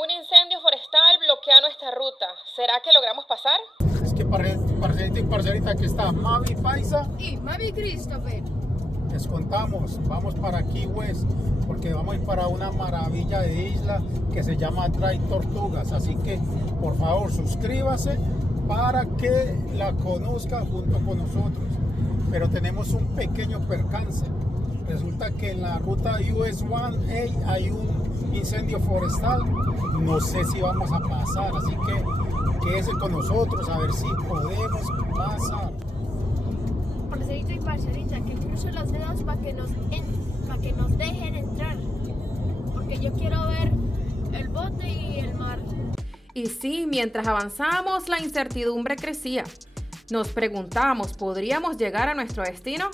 Un incendio forestal bloquea nuestra ruta. ¿Será que logramos pasar? Es que parcerita y parcerita, aquí está Mavi Paisa y Mavi Christopher. Les contamos, vamos para Key West porque vamos a ir para una maravilla de isla que se llama Dry Tortugas. Así que por favor suscríbase para que la conozca junto con nosotros. Pero tenemos un pequeño percance. Resulta que en la ruta US 1A hay un incendio forestal. No sé si vamos a pasar, así que quédese con nosotros a ver si podemos pasar. Parcerito y parcerita, que crucen los dedos para que nos dejen entrar. Porque yo quiero ver el bote y el mar. Y sí, mientras avanzamos, la incertidumbre crecía. Nos preguntábamos, ¿podríamos llegar a nuestro destino?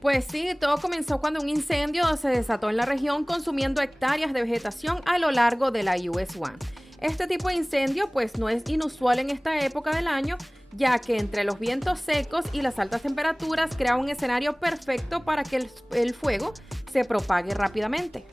Pues sí, todo comenzó cuando un incendio se desató en la región consumiendo hectáreas de vegetación a lo largo de la US 1. Este tipo de incendio pues no es inusual en esta época del año, ya que entre los vientos secos y las altas temperaturas crea un escenario perfecto para que el fuego se propague rápidamente.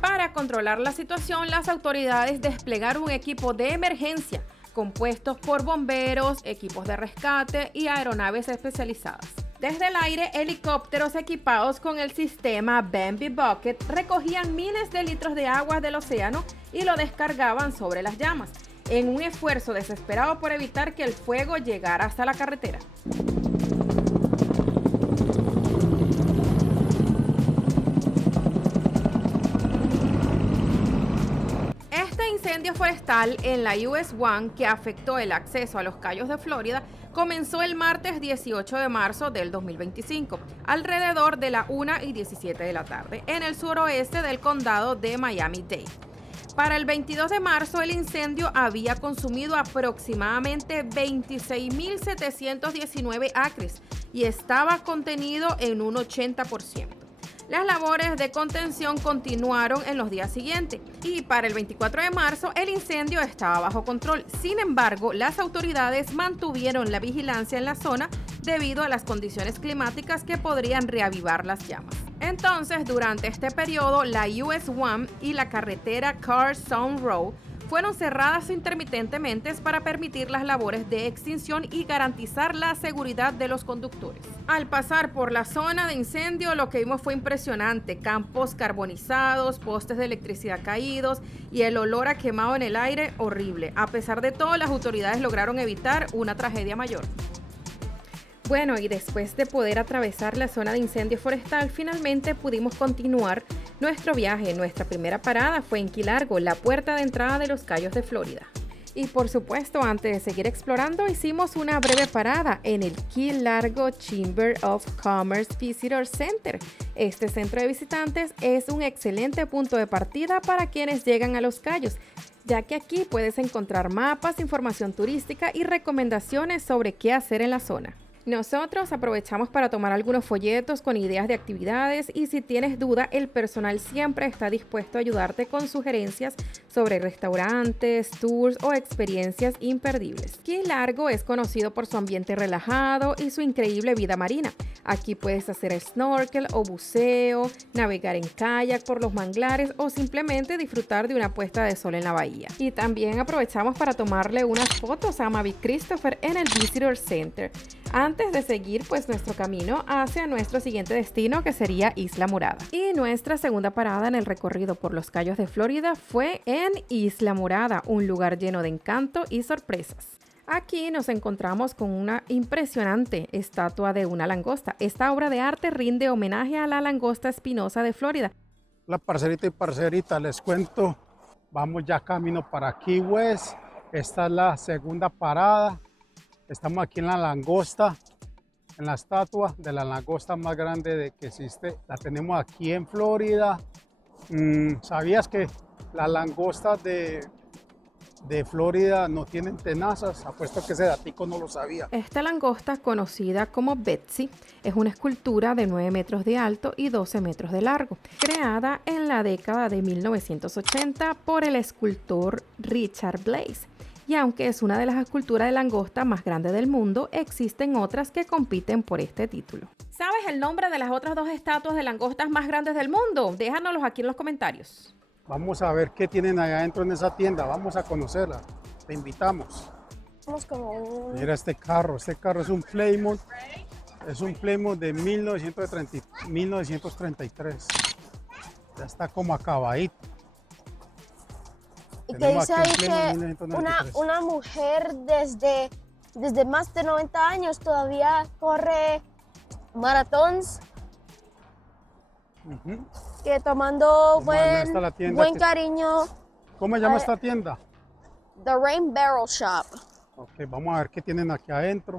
Para controlar la situación, las autoridades desplegaron un equipo de emergencia compuestos por bomberos, equipos de rescate y aeronaves especializadas. Desde el aire, helicópteros equipados con el sistema Bambi Bucket recogían miles de litros de agua del océano y lo descargaban sobre las llamas, en un esfuerzo desesperado por evitar que el fuego llegara hasta la carretera. Este incendio forestal en la US 1 que afectó el acceso a los Cayos de Florida comenzó el martes 18 de marzo del 2025, alrededor de la 1:17 de la tarde, en el suroeste del condado de Miami-Dade. Para el 22 de marzo, el incendio había consumido aproximadamente 26.719 acres y estaba contenido en un 80%. Las labores de contención continuaron en los días siguientes y para el 24 de marzo el incendio estaba bajo control. Sin embargo, las autoridades mantuvieron la vigilancia en la zona debido a las condiciones climáticas que podrían reavivar las llamas. Entonces, durante este periodo, la US 1 y la carretera Carson Road fueron cerradas intermitentemente para permitir las labores de extinción y garantizar la seguridad de los conductores. Al pasar por la zona de incendio, lo que vimos fue impresionante: campos carbonizados, postes de electricidad caídos y el olor a quemado en el aire horrible. A pesar de todo, las autoridades lograron evitar una tragedia mayor. Bueno, y después de poder atravesar la zona de incendio forestal, finalmente pudimos continuar nuestro viaje. Nuestra primera parada fue en Key Largo, la puerta de entrada de los Cayos de Florida. Y por supuesto, antes de seguir explorando, hicimos una breve parada en el Key Largo Chamber of Commerce Visitor Center. Este centro de visitantes es un excelente punto de partida para quienes llegan a Los Cayos, ya que aquí puedes encontrar mapas, información turística y recomendaciones sobre qué hacer en la zona. Nosotros aprovechamos para tomar algunos folletos con ideas de actividades y si tienes duda, el personal siempre está dispuesto a ayudarte con sugerencias sobre restaurantes, tours o experiencias imperdibles. Key Largo es conocido por su ambiente relajado y su increíble vida marina. Aquí puedes hacer snorkel o buceo, navegar en kayak por los manglares o simplemente disfrutar de una puesta de sol en la bahía. Y también aprovechamos para tomarle unas fotos a Mavi Christopher en el Visitor Center, antes de seguir pues nuestro camino hacia nuestro siguiente destino, que sería Isla Morada. Y nuestra segunda parada en el recorrido por los Cayos de Florida fue en Isla Morada, un lugar lleno de encanto y sorpresas. Aquí nos encontramos con una impresionante estatua de una langosta. Esta obra de arte rinde homenaje a la langosta espinosa de Florida. La parcerita y parcerita, les cuento, vamos ya camino para Key West. Esta es la segunda parada. Estamos aquí en la langosta, en la estatua de la langosta más grande que existe. La tenemos aquí en Florida. ¿Sabías que las langostas de Florida no tienen tenazas? Apuesto que ese datico no lo sabía. Esta langosta, conocida como Betsy, es una escultura de 9 metros de alto y 12 metros de largo, creada en la década de 1980 por el escultor Richard Blaze. Y aunque es una de las esculturas de langosta más grandes del mundo, existen otras que compiten por este título. ¿Sabes el nombre de las otras dos estatuas de langostas más grandes del mundo? Déjanoslos aquí en los comentarios. Vamos a ver qué tienen allá adentro en esa tienda. Vamos a conocerla. Te invitamos. Somos como un... Mira este carro. Este carro es un Plymouth. Es un Plymouth de 1933. Ya está como acabadito. Y que Tenemos dice aquí un ahí Plymouth que 1993. una mujer desde más de 90 años todavía corre maratones, Ujú. que tomando Vamos a ver, está la tienda buen que- cariño. ¿Cómo se llama esta tienda? The Rain Barrel Shop. Ok, vamos a ver qué tienen aquí adentro.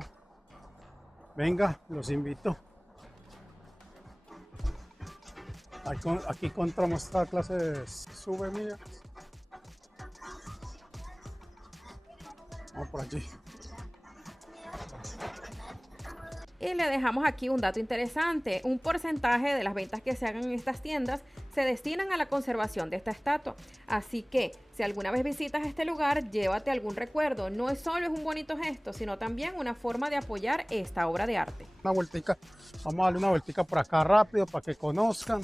Venga, los invito. Aquí encontramos esta clase de souvenirs. Vamos por allí. Y le dejamos aquí un dato interesante. Un porcentaje de las ventas que se hagan en estas tiendas se destinan a la conservación de esta estatua. Así que si alguna vez visitas este lugar, llévate algún recuerdo. No es solo un bonito gesto, sino también una forma de apoyar esta obra de arte. Una vueltica. Vamos a darle una vueltica por acá rápido para que conozcan.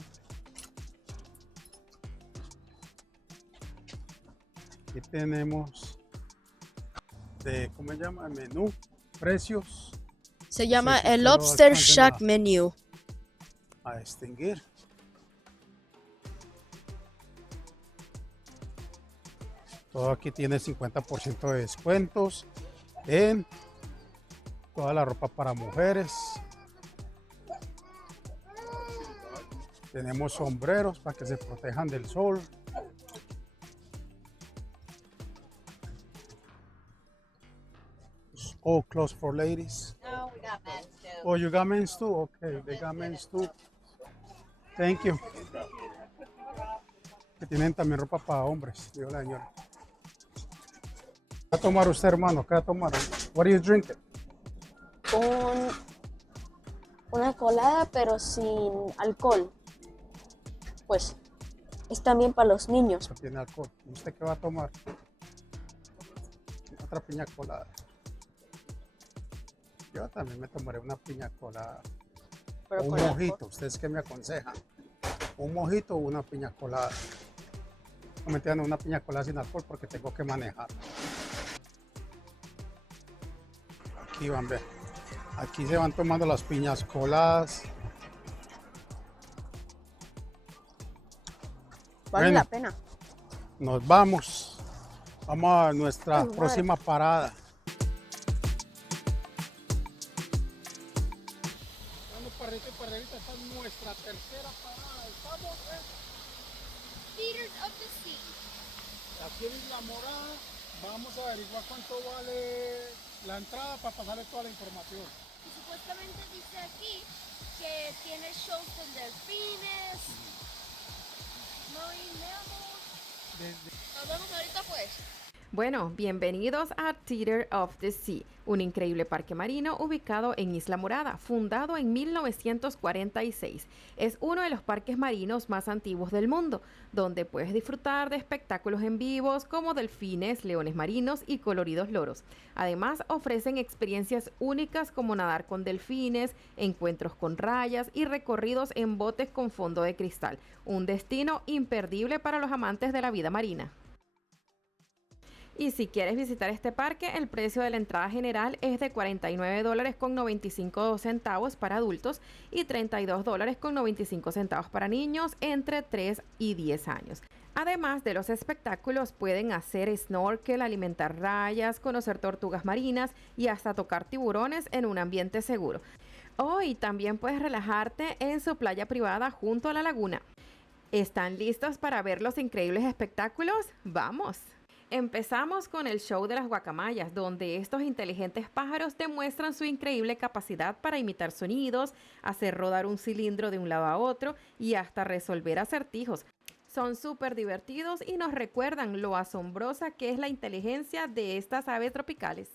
Aquí tenemos ¿cómo se llama? El menú, precios Se llama Sí, el pero Lobster alcancen Shack a- Menu. a distinguir. Todo aquí tiene 50% de descuentos en toda la ropa para mujeres. Tenemos sombreros para que se protejan del sol. All clothes for ladies. No, we got men's too. Oh, you got men's too? Okay, they got men's too. Thank you. Que tienen también ropa para hombres, dijo la señora. ¿Qué va a tomar usted, hermano? ¿Qué va a tomar? What are you drinking? Una colada, pero sin alcohol. Pues es también para los niños. No tiene alcohol. ¿Y usted qué va a tomar? Otra piña colada. Yo también me tomaré una piña colada. Pero O un con alcohol. mojito. ¿Ustedes qué me aconsejan? ¿Un mojito o una piña colada? No me entiendan, una piña colada sin alcohol porque tengo que manejar. Aquí van a ver. Aquí se van tomando las piñas coladas. Vale Bueno. la pena. Nos vamos. Vamos a nuestra Ay, madre. próxima parada. Bueno, parrita y parrita, esta es nuestra tercera parada. Estamos Theaters of the Sea. aquí en Isla Morada. Vamos a averiguar cuánto vale la entrada para pasarle toda la información. Y supuestamente dice aquí que tiene shows de delfines, Nos vemos ahorita pues. Bueno, bienvenidos a Theater of the Sea, un increíble parque marino ubicado en Isla Morada, fundado en 1946. Es uno de los parques marinos más antiguos del mundo, donde puedes disfrutar de espectáculos en vivos como delfines, leones marinos y coloridos loros. Además, ofrecen experiencias únicas como nadar con delfines, encuentros con rayas y recorridos en botes con fondo de cristal, un destino imperdible para los amantes de la vida marina. Y si quieres visitar este parque, el precio de la entrada general es de $49.95 para adultos y $32.95 para niños entre 3 y 10 años. Además de los espectáculos, pueden hacer snorkel, alimentar rayas, conocer tortugas marinas y hasta tocar tiburones en un ambiente seguro. Y también puedes relajarte en su playa privada junto a la laguna. ¿Están listos para ver los increíbles espectáculos? ¡Vamos! Empezamos con el show de las guacamayas, donde estos inteligentes pájaros demuestran su increíble capacidad para imitar sonidos, hacer rodar un cilindro de un lado a otro y hasta resolver acertijos. Son súper divertidos y nos recuerdan lo asombrosa que es la inteligencia de estas aves tropicales.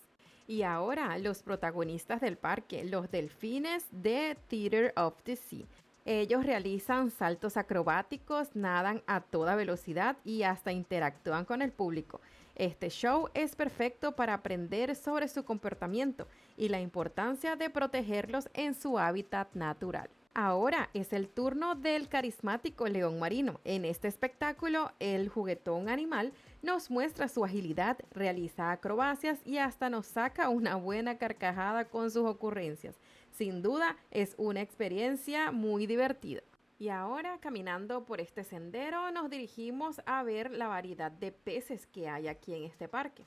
Y ahora, los protagonistas del parque, los delfines de Theater of the Sea. Ellos realizan saltos acrobáticos, nadan a toda velocidad y hasta interactúan con el público. Este show es perfecto para aprender sobre su comportamiento y la importancia de protegerlos en su hábitat natural. Ahora es el turno del carismático león marino. En este espectáculo, el juguetón animal nos muestra su agilidad, realiza acrobacias y hasta nos saca una buena carcajada con sus ocurrencias. Sin duda, es una experiencia muy divertida. Y ahora, caminando por este sendero, nos dirigimos a ver la variedad de peces que hay aquí en este parque.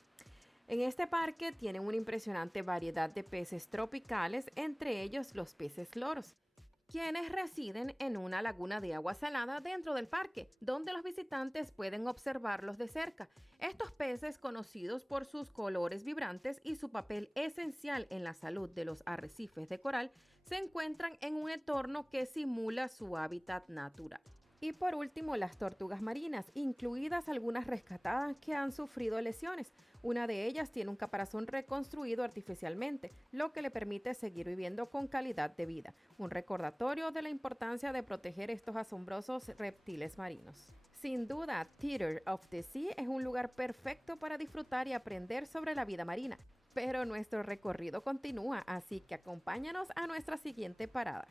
En este parque tienen una impresionante variedad de peces tropicales, entre ellos los peces loros, quienes residen en una laguna de agua salada dentro del parque, donde los visitantes pueden observarlos de cerca. Estos peces, conocidos por sus colores vibrantes y su papel esencial en la salud de los arrecifes de coral, se encuentran en un entorno que simula su hábitat natural. Y por último, las tortugas marinas, incluidas algunas rescatadas que han sufrido lesiones. Una de ellas tiene un caparazón reconstruido artificialmente, lo que le permite seguir viviendo con calidad de vida. Un recordatorio de la importancia de proteger estos asombrosos reptiles marinos. Sin duda, Theater of the Sea es un lugar perfecto para disfrutar y aprender sobre la vida marina. Pero nuestro recorrido continúa, así que acompáñanos a nuestra siguiente parada.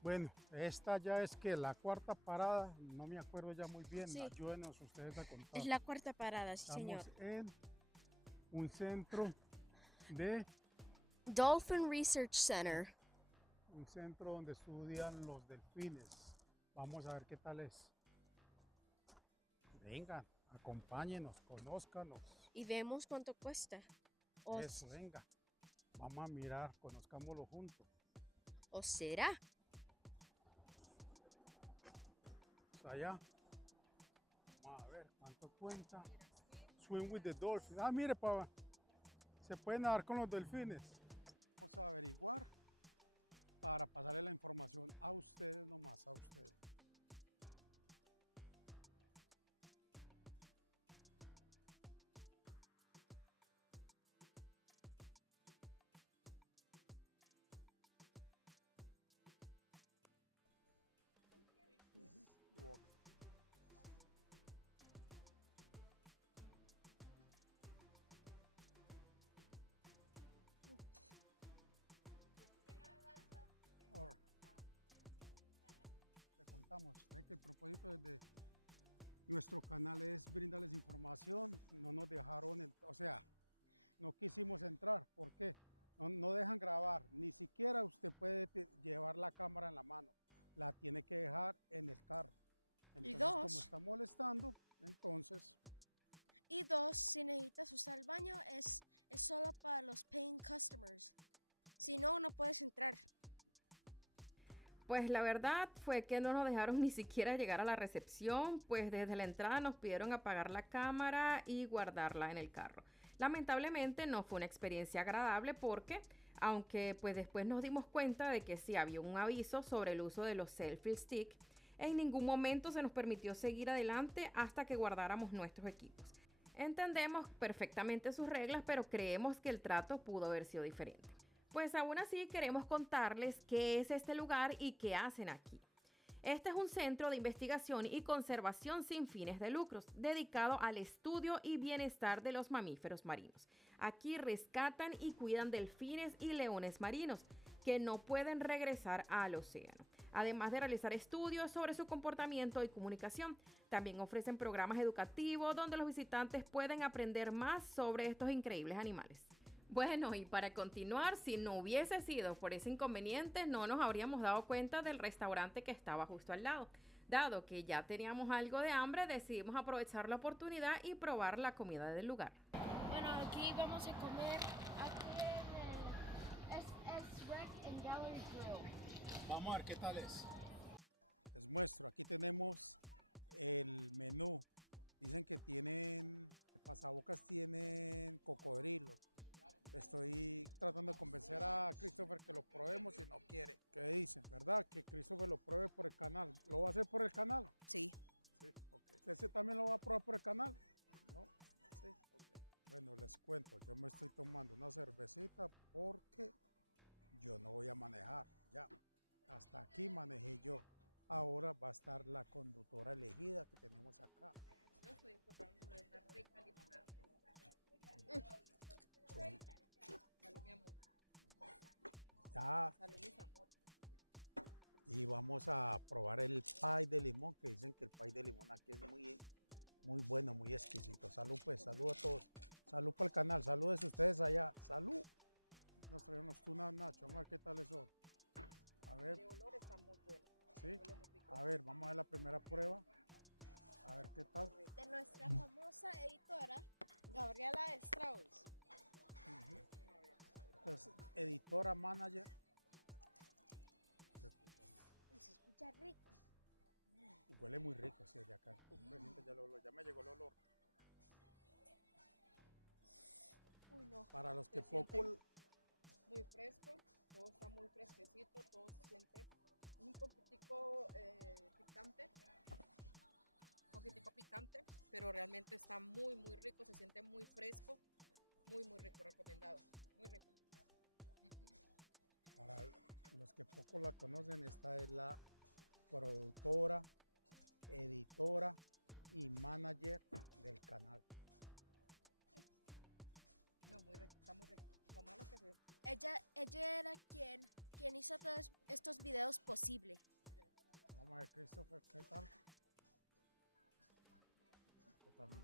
Bueno, esta ya es que la cuarta parada, no me acuerdo ya muy bien, Sí. ayúdenos ustedes a contar. Es la cuarta parada, sí, señor. Estamos en un centro Dolphin Research Center. un centro donde estudian los delfines. Vamos a ver qué tal es. Vengan, acompáñenos, conózcanos. Y vemos cuánto cuesta. O, Eso, venga. Vamos a mirar, conozcámoslo juntos. ¿O será? Allá. Vamos a ver cuánto cuenta. Swim with the dolphins. Ah, mire, papá. Se puede nadar con los delfines. Vamos a averiguar para pasarle la información a ustedes nomás, a ustedes. Walk. Alright. Te contamos que el propósito de nuestro canal es brindarles información. No nos dejaron, o sea, no quisimos entrar. ¿Por qué? No dejan grabar. Ni siquiera usted puede llevar la cámara en la mano. La tiene que dejar en el carro. Entonces, dos. como está molestando, entonces Y dos, si necesitas usar el baño, es solo para los paying customers. Si no, no puedes entrar. Pues la verdad fue que no nos dejaron ni siquiera llegar a la recepción, pues desde la entrada nos pidieron apagar la cámara y guardarla en el carro. Lamentablemente no fue una experiencia agradable porque, aunque pues después nos dimos cuenta de que sí había un aviso sobre el uso de los selfie stick, en ningún momento se nos permitió seguir adelante hasta que guardáramos nuestros equipos. Entendemos perfectamente sus reglas, pero creemos que el trato pudo haber sido diferente. Pues aún así queremos contarles qué es este lugar y qué hacen aquí. Este es un centro de investigación y conservación sin fines de lucros, dedicado al estudio y bienestar de los mamíferos marinos. Aquí rescatan y cuidan delfines y leones marinos que no pueden regresar al océano. Además de realizar estudios sobre su comportamiento y comunicación, también ofrecen programas educativos donde los visitantes pueden aprender más sobre estos increíbles animales. Bueno, y para continuar, si no hubiese sido por ese inconveniente, no nos habríamos dado cuenta del restaurante que estaba justo al lado. Dado que ya teníamos algo de hambre, decidimos aprovechar la oportunidad y probar la comida del lugar. Bueno, aquí vamos a comer aquí en el SS Rec and Gallery Grill. vamos a ver qué tal es. Les muestro, aquí tenemos el menú. Dicen que tienen, pasabocas tienen cocodrilo. Estoy tratando de convencer a Christopher que lo probemos y no quiere. ¿Qué dicen? ¿Verdad? Que Christopher lo pruebe por el canal. ¿Lo va a hacer por el canal? Sí. Sí, ok. ¿Usted también lo va a probar por el canal? No. Sí, ok. Bueno, les cuento, yo me estoy tomando una cervecita porque yo no voy a manejar. Ya, hasta aquí manejé yo. Ahora va a estar la conductora elegida que tenemos acá. Yo estoy probando una rica limonada. Sí. Salud, mi amor. Ya, Salud, mis amores. Y vamos a probar el pie de limón, que dicen que el pie de limón aquí es muy bueno, muy exquisito. Salud pues, salud a todos. Salud para el canal, saludos ustedes allá. Salud. Nos traen unos tunas Nacho, vamos a ver qué tal eso. A ver. El olor está muy bueno. Sí. Huele muy rico. A ver, vamos a ver la primera prueba. A ver qué tal. De nuestra famosa editora, Gabriela Strauss. Esta es editora, manager. Se escucha rico. Huele muy rico, sí, de acá. Presidente, ya me llegó el olor. Uy, no. Para los que Se siente poco... Muy fresco, todo está muy fresquecito, todo se siente un poquitico picante. Un poquitico picante, pero realmente está muy rico, se siente muy fresco, muy rico, recomendado, muy rico. Para los que poco la conocen, esta es la productora, editora y manager del canal. No, muy rico, está muy rico. Lo malo que se... Ella era quien hizo todos estos videos posible. Vamos a ver, Christopher, ¿qué tal? Yo también.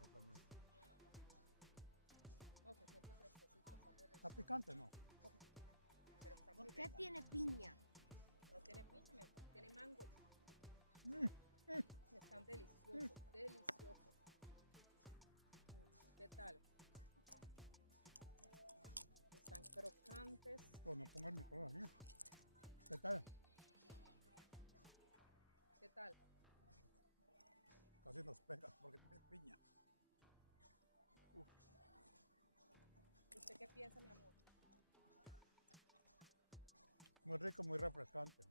No, se siente fresquecito, está muy rico. ¿Está picante? No. Pero está muy ¿Por qué rico. tiene piña? No tiene piña, mi amor, tiene mango. Están deliciosos, deliciosos. ¿Qué tal? Están crocantes. Pues no ponga el micrófono aquí. ¿Qué tal? ¿Qué tal? Casi nos pega porque tiene piña. ¿Usted qué piensa, mi amor? Muy rico, muy refrescante.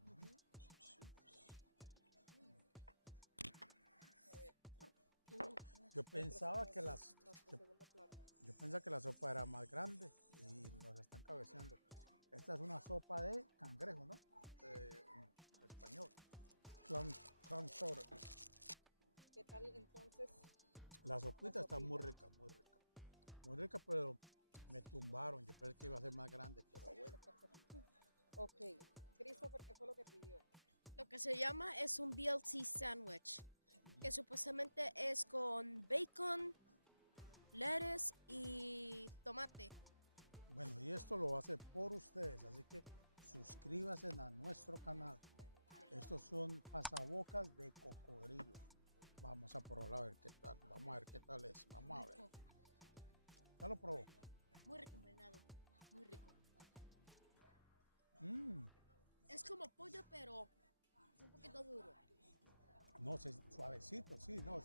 A ver. Yo pensaba que Nuestro segundo plato. yo pensaba que la sopa era más grande y nos están cabeceando. Esta es una sopa de cangrejo, ¿no? En español. Clam chowder. ¿Qué tal entonces? La sopita está muy rica, muy rica, pero me tumbaron. Yo pensé que iba a ser más grande, pero bueno. Ok. Christopher, ¿qué fue lo que pidió? Lo que se llama es un BLT sandwich, que supuestamente es con bacon, lettuce y tomate. Bueno, y esto lo hace por ustedes, así que suscríbanse a nuestro canal. Estos son pasabocas de cocodrilo. Vamos a probar a ver qué tal. Vamos a ver qué tal es. Vamos a ver. Ya lo probó. Muy recomendado, muy rico. Mm. Es como pollo, pero es un poquito duro. No, es suavecito, sí, no,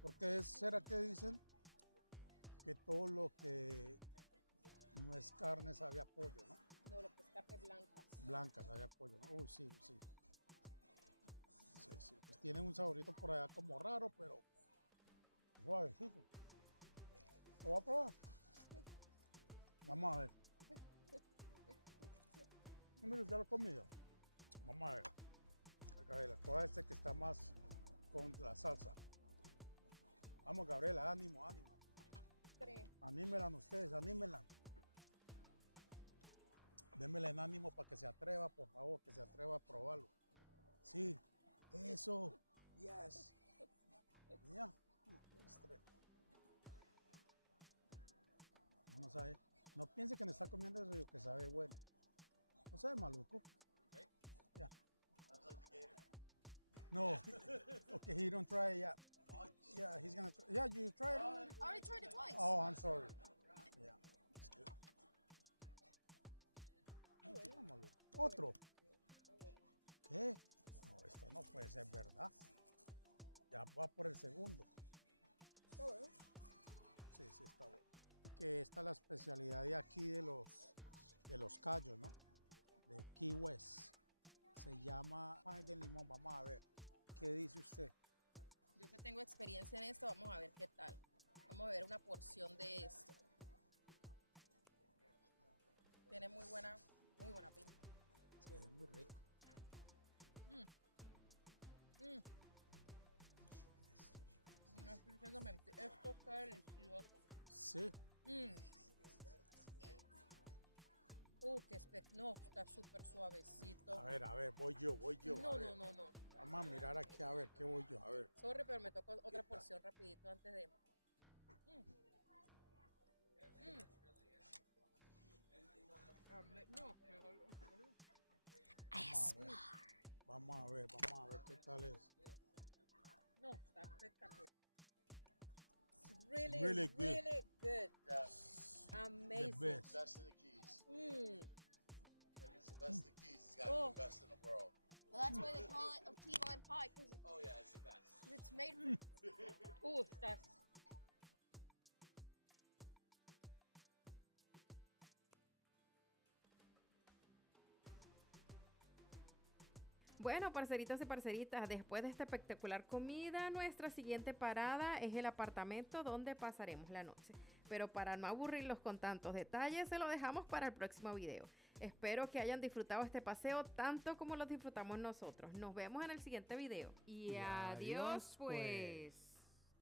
porque será que dicen que todo lo que no es carne sabe a pollo, ¿no? No, lo que es carne blanca. Blanca sabe a pollo, ¿no? Uy, sí. Sí, pues tiene un saborito por allá como raro, pero suavecito. ¿Lo voy a probar? Vamos a ver. Mira, ya lo he comido. Vamos a ver. Gabriela, toda este que está más con la salsa. Vamos, Gabriela, ánimo. Anímelan ustedes, anímelan. Démele en ánimo para que se atreva, por favor, que se atreva a probarlo. Sí, eso. Yes. Ya. No sabe. No piense que no está comiendo eso y que sabe bueno. No sabe maluco. Ya. No. Okay, he don't try it yet. Yeah, he's gonna try. Yeah, you tried it already? I already tried it twice. Oh, I'm sorry. Yeah, it's good. No, maluco. ¿Otro? ¿Qué? No, esto no puede ser verdad. Ya va por el segundo. ¿Está bueno? Sí, está bueno. Que esta es la especialidad de aquí de los Cayos, ¿no? De Key West. Se llama pie de limón. Vamos a ver. ¿Qué dice usted? Yo que tengo experiencia en esto, vamos a ver qué tal. Vamos a ver una porción de esto. Tiene muy buena pinta. Se ve muy rico. No estoy diciendo mentira. Esto está delicioso. Sí. No, está súper suavecito. A ver, voy yo. No, a ver. no. Vamos a mirar aquí a ver qué voy yo, a ver. Sorry, pero me tocó otra porción rapidito antes de... No, mejor... Vamos a ver qué tal es. No, está espectacular. It's really, Really really good. good. Yeah, Amazing. The best. best of the keys. Mm. If it's the best of the keys, it's got to Oh. be the best in the world. Well, that's why they call it a key lime pie, because Oh yeah, it's the best. it's made from Está... Bueno, parceritos y parceritas, después de esta espectacular comida, nuestra siguiente parada es el apartamento donde pasaremos la noche. Pero para no aburrirlos con tantos detalles, se lo dejamos para el próximo video. Espero que hayan disfrutado este paseo tanto como lo disfrutamos nosotros. Nos vemos en el siguiente video. Y adiós pues.